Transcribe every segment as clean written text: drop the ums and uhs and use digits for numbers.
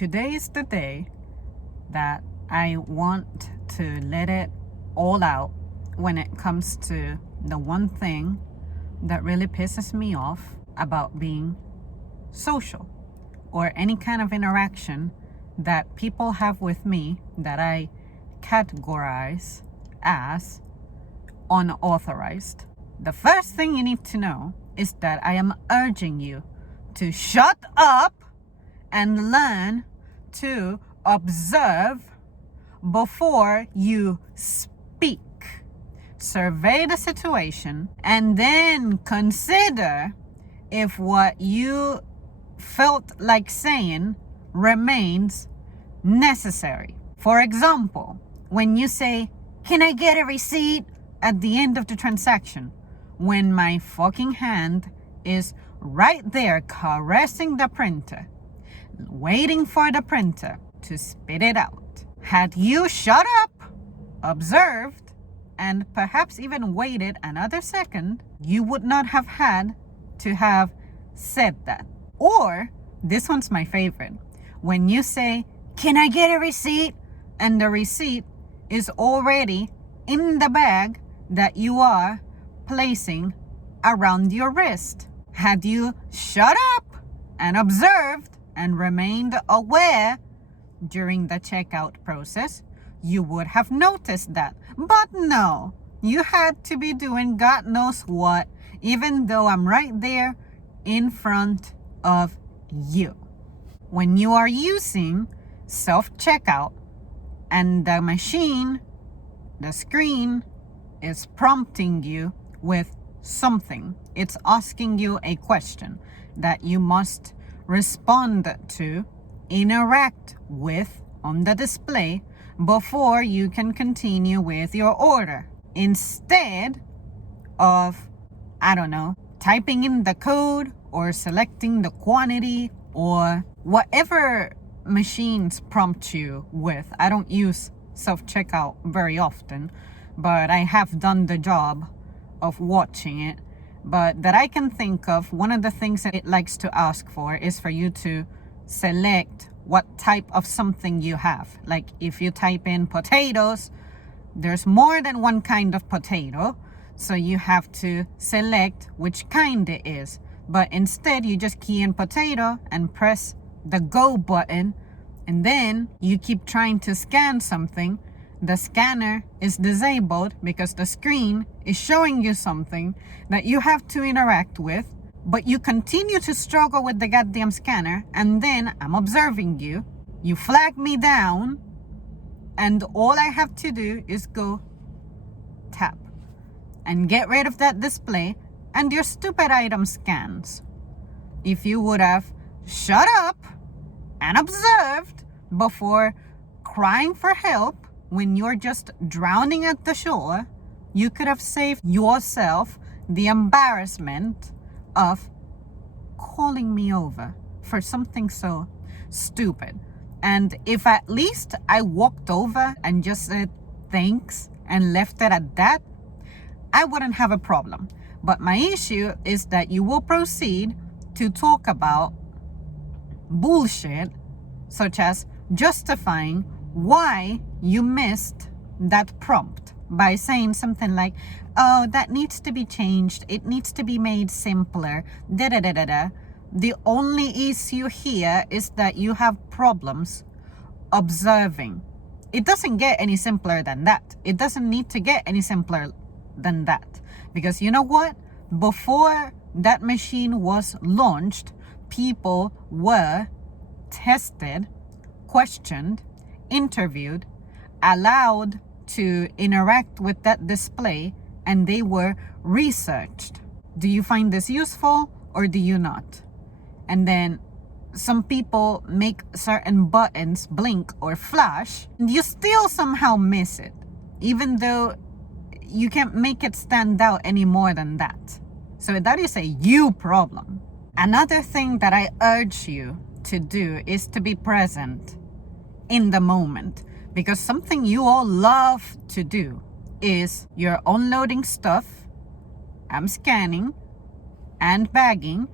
today is the day that I want to let it all out when it comes to the one thing that really pisses me off about being social or any kind of interaction that people have with me that I categorize as unauthorized. The first thing you need to know is that I am urging you to shut up and learn to observe before you speak. Survey the situation and then consider if what you felt like saying remains necessary. For example, when you say, "Can I get a receipt?" at the end of the transaction, when my fucking hand is right there caressing the printer, waiting for the printer to spit it out. Had you shut up, observed, and perhaps even waited another second, you would not have had to have said that. Or, this one's my favorite, when you say, "Can I get a receipt?" and the receipt is already in the bag that you are placing around your wrist. Had you shut up and observed and remained aware during the checkout process, you would have noticed that. But no, you had to be doing God knows what, even though I'm right there in front of you. When you are using self-checkout and the machine, the screen is prompting you with something, it's asking you a question that you must respond to, interact with on the display before you can continue with your order. Instead of, typing in the code or selecting the quantity or whatever machines prompt you with. I don't use self-checkout very often, but I have done the job of watching it. But that I can think of, one of the things that it likes to ask for is for you to select what type of something you have. Like if you type in potatoes, there's more than one kind of potato, so you have to select which kind it is. But instead you just key in potato and press the go button, and then you keep trying to scan something. The scanner is disabled because the screen is showing you something that you have to interact with, but you continue to struggle with the goddamn scanner, and then I'm observing you. You flag me down, and all I have to do is go tap and get rid of that display, and your stupid item scans. If you would have shut up and observed before crying for help when you're just drowning at the shore, you could have saved yourself the embarrassment of calling me over for something so stupid. And if at least I walked over and just said thanks and left it at that, I wouldn't have a problem. But my issue is that you will proceed to talk about bullshit, such as justifying why you missed that prompt by saying something like, "Oh, that needs to be changed. It needs to be made simpler. Da da da da da." The only issue here is that you have problems observing. It doesn't get any simpler than that. It doesn't need to get any simpler than that. Because you know what? Before that machine was launched, people were tested, questioned, interviewed, allowed to interact with that display, and they were researched. Do you find this useful or do you not? And then some people make certain buttons blink or flash, and you still somehow miss it, even though you can't make it stand out any more than that. So that is a you problem. Another thing that I urge you to do is to be present in the moment, because something you all love to do is you're unloading stuff, I'm scanning and bagging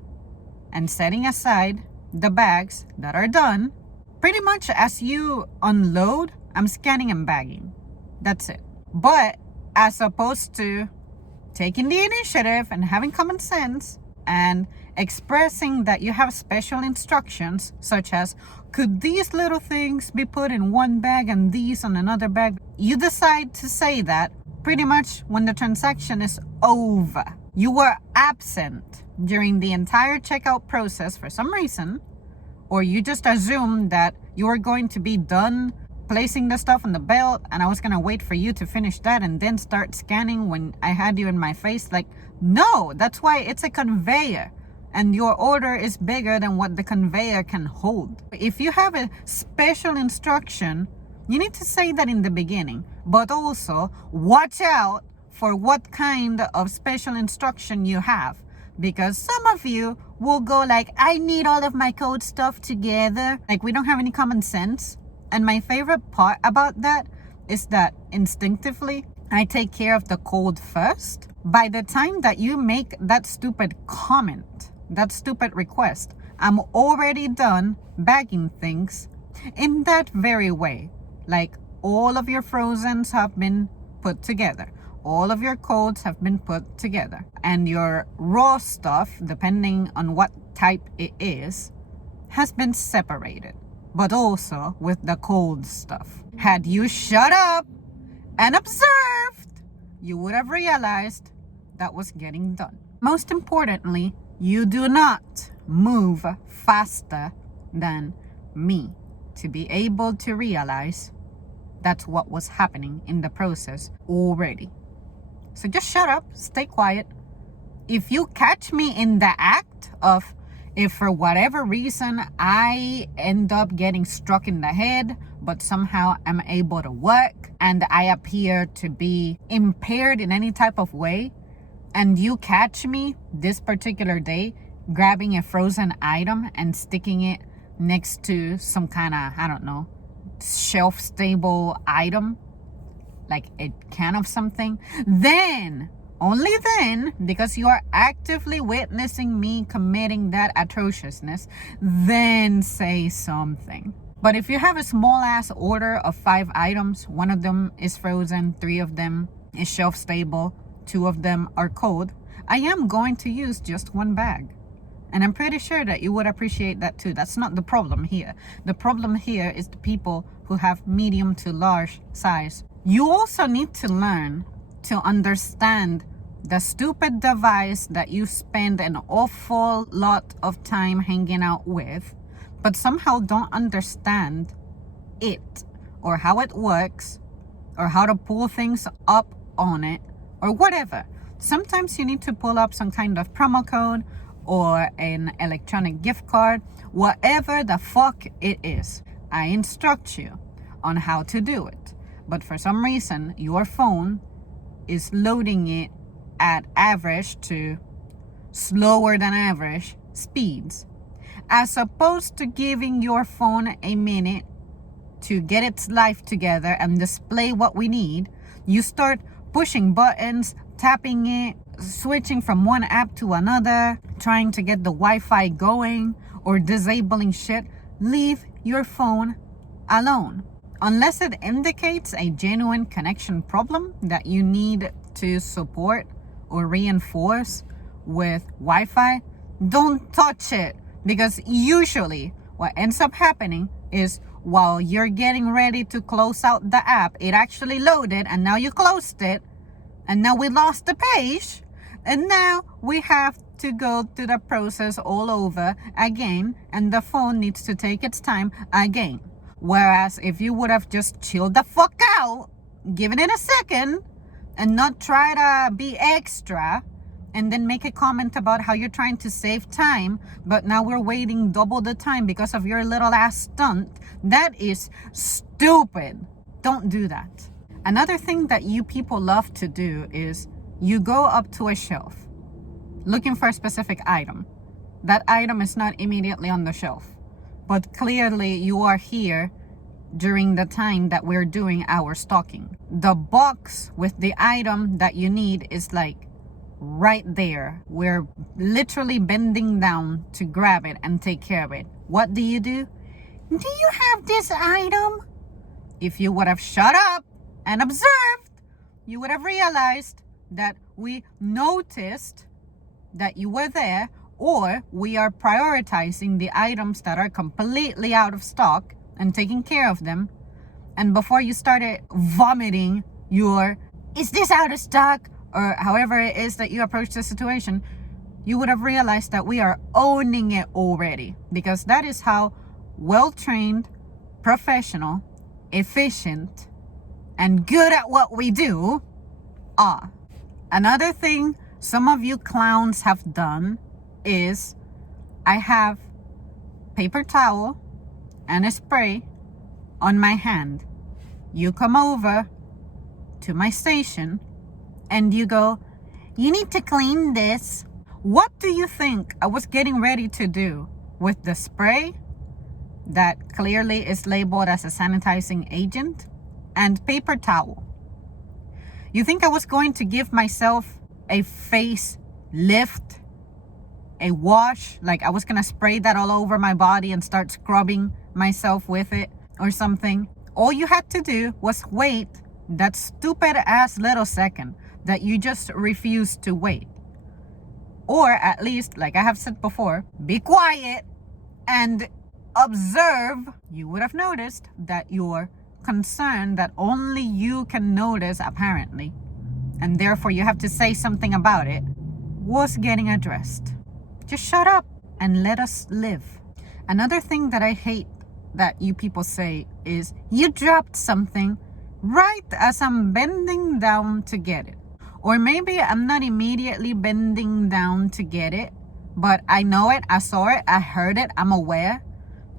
and setting aside the bags that are done, Pretty much as you unload, I'm scanning and bagging. That's it. But as opposed to taking the initiative and having common sense and expressing that you have special instructions, such as, could these little things be put in one bag and these on another bag? You decide to say that pretty much when the transaction is over. You were absent during the entire checkout process for some reason, or you just assumed that you were going to be done placing the stuff on the belt and I was gonna wait for you to finish that and then start scanning when I had you in my face. Like, no, that's why it's a conveyor and your order is bigger than what the conveyor can hold. If you have a special instruction, you need to say that in the beginning, but also watch out for what kind of special instruction you have, because some of you will go like, I need all of my code stuff together. Like, we don't have any common sense. And my favorite part about that is that instinctively I take care of the code first. By the time that you make that stupid comment, that stupid request, I'm already done bagging things in that very way. Like, all of your frozens have been put together. All of your codes have been put together. And your raw stuff, depending on what type it is, has been separated. But also with the cold stuff. Had you shut up and observed, you would have realized that was getting done. Most importantly, you do not move faster than me to be able to realize that's what was happening in the process already. So just shut up, stay quiet. If you catch me in the act of, if for whatever reason I end up getting struck in the head, but somehow I'm able to work and I appear to be impaired in any type of way, and you catch me this particular day grabbing a frozen item and sticking it next to some kind of, I don't know, shelf stable item, like a can of something, then, only then, because you are actively witnessing me committing that atrociousness, then say something. But if you have a small ass order of 5 items, 1 of them is frozen, 3 of them is shelf stable, 2 of them are cold, I am going to use just 1 bag. And I'm pretty sure that you would appreciate that too. That's not the problem here. The problem here is the people who have medium to large size. You also need to learn to understand the stupid device that you spend an awful lot of time hanging out with, but somehow don't understand it, or how it works, or how to pull things up on it, or whatever. Sometimes you need to pull up some kind of promo code or an electronic gift card, whatever the fuck it is. I instruct you on how to do it. But for some reason, your phone is loading it at average to slower than average speeds. As opposed to giving your phone a minute to get its life together and display what we need, you start pushing buttons, tapping it, switching from one app to another, trying to get the Wi-Fi going, or disabling shit. Leave your phone alone. Unless it indicates a genuine connection problem that you need to support or reinforce with Wi-Fi, don't touch it. Because usually what ends up happening is while you're getting ready to close out the app, it actually loaded and now you closed it and now we lost the page and now we have to go through the process all over again and the phone needs to take its time again. Whereas if you would have just chilled the fuck out, given it a second, and not try to be extra, and then make a comment about how you're trying to save time, but now we're waiting double the time because of your little ass stunt, that is stupid. Don't do that. Another thing that you people love to do is you go up to a shelf looking for a specific item. That item is not immediately on the shelf, but clearly you are here during the time that we're doing our stocking. The box with the item that you need is like right there. We're literally bending down to grab it and take care of it. What do? Do you have this item? If you would have shut up and observed, you would have realized that we noticed that you were there, or we are prioritizing the items that are completely out of stock and taking care of them. And before you started vomiting your, is this out of stock? Or however it is that you approach the situation, you would have realized that we are owning it already. Because that is how well-trained, professional, efficient, and good at what we do are. Another thing some of you clowns have done is I have paper towel and a spray on my hand. You come over to my station and you go, you need to clean this. What do you think I was getting ready to do with the spray that clearly is labeled as a sanitizing agent and paper towel? You think I was going to give myself a face lift, a wash, like I was gonna spray that all over my body and start scrubbing myself with it or something? All you had to do was wait that stupid ass little second that you just refused to wait. Or at least, like I have said before, be quiet and observe. You would have noticed that your concern that only you can notice apparently, and therefore you have to say something about it, was getting addressed. Just shut up and let us live. Another thing that I hate that you people say is, you dropped something right as I'm bending down to get it. Or maybe I'm not immediately bending down to get it, but I know it, I saw it, I heard it, I'm aware.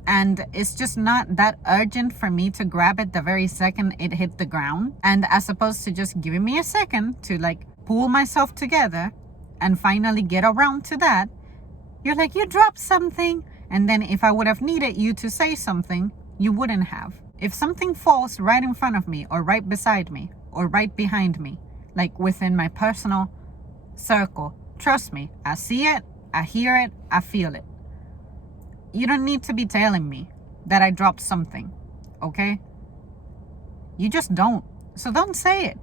And it's just not that urgent for me to grab it the very second it hit the ground. And as opposed to just giving me a second to like pull myself together and finally get around to that, you're like, you dropped something. And then if I would have needed you to say something, you wouldn't have. If something falls right in front of me or right beside me or right behind me, like within my personal circle, trust me, I see it, I hear it, I feel it. You don't need to be telling me that I dropped something, okay? You just don't. So don't say it.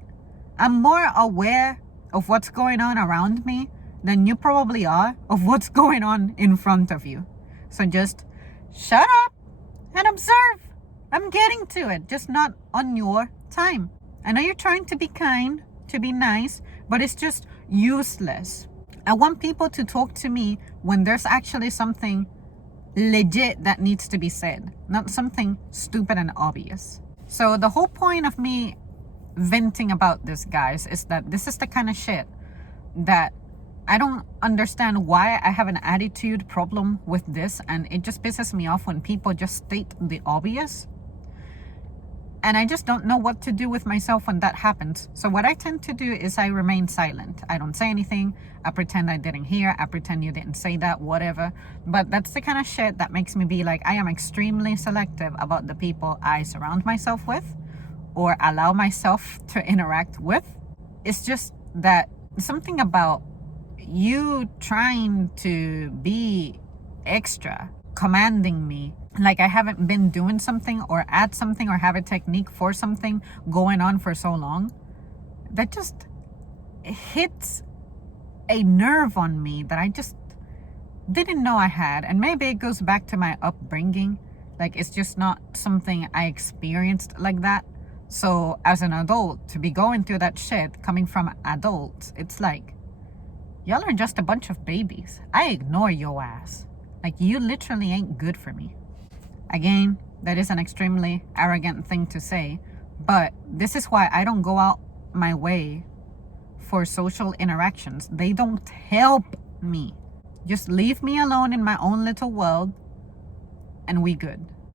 I'm more aware of what's going on around me than you probably are of what's going on in front of you. So just shut up and observe. I'm getting to it, just not on your time. I know you're trying to be kind, to be nice, but it's just useless. I want people to talk to me when there's actually something legit that needs to be said, not something stupid and obvious. So the whole point of me venting about this, guys, is that this is the kind of shit that I don't understand why I have an attitude problem with this, and it just pisses me off when people just state the obvious. And I just don't know what to do with myself when that happens. So what I tend to do is I remain silent. I don't say anything. I pretend I didn't hear. I pretend you didn't say that, whatever. But that's the kind of shit that makes me be like, I am extremely selective about the people I surround myself with or allow myself to interact with. It's just that something about you trying to be extra, commanding me, like I haven't been doing something or at something or have a technique for something going on for so long, that just hits a nerve on me that I just didn't know I had. And maybe it goes back to my upbringing. Like it's just not something I experienced like that. So as an adult, to be going through that shit coming from adults, it's like, y'all are just a bunch of babies. I ignore your ass. Like you literally ain't good for me. Again, that is an extremely arrogant thing to say, but this is why I don't go out my way for social interactions. They don't help me. Just leave me alone in my own little world and we good.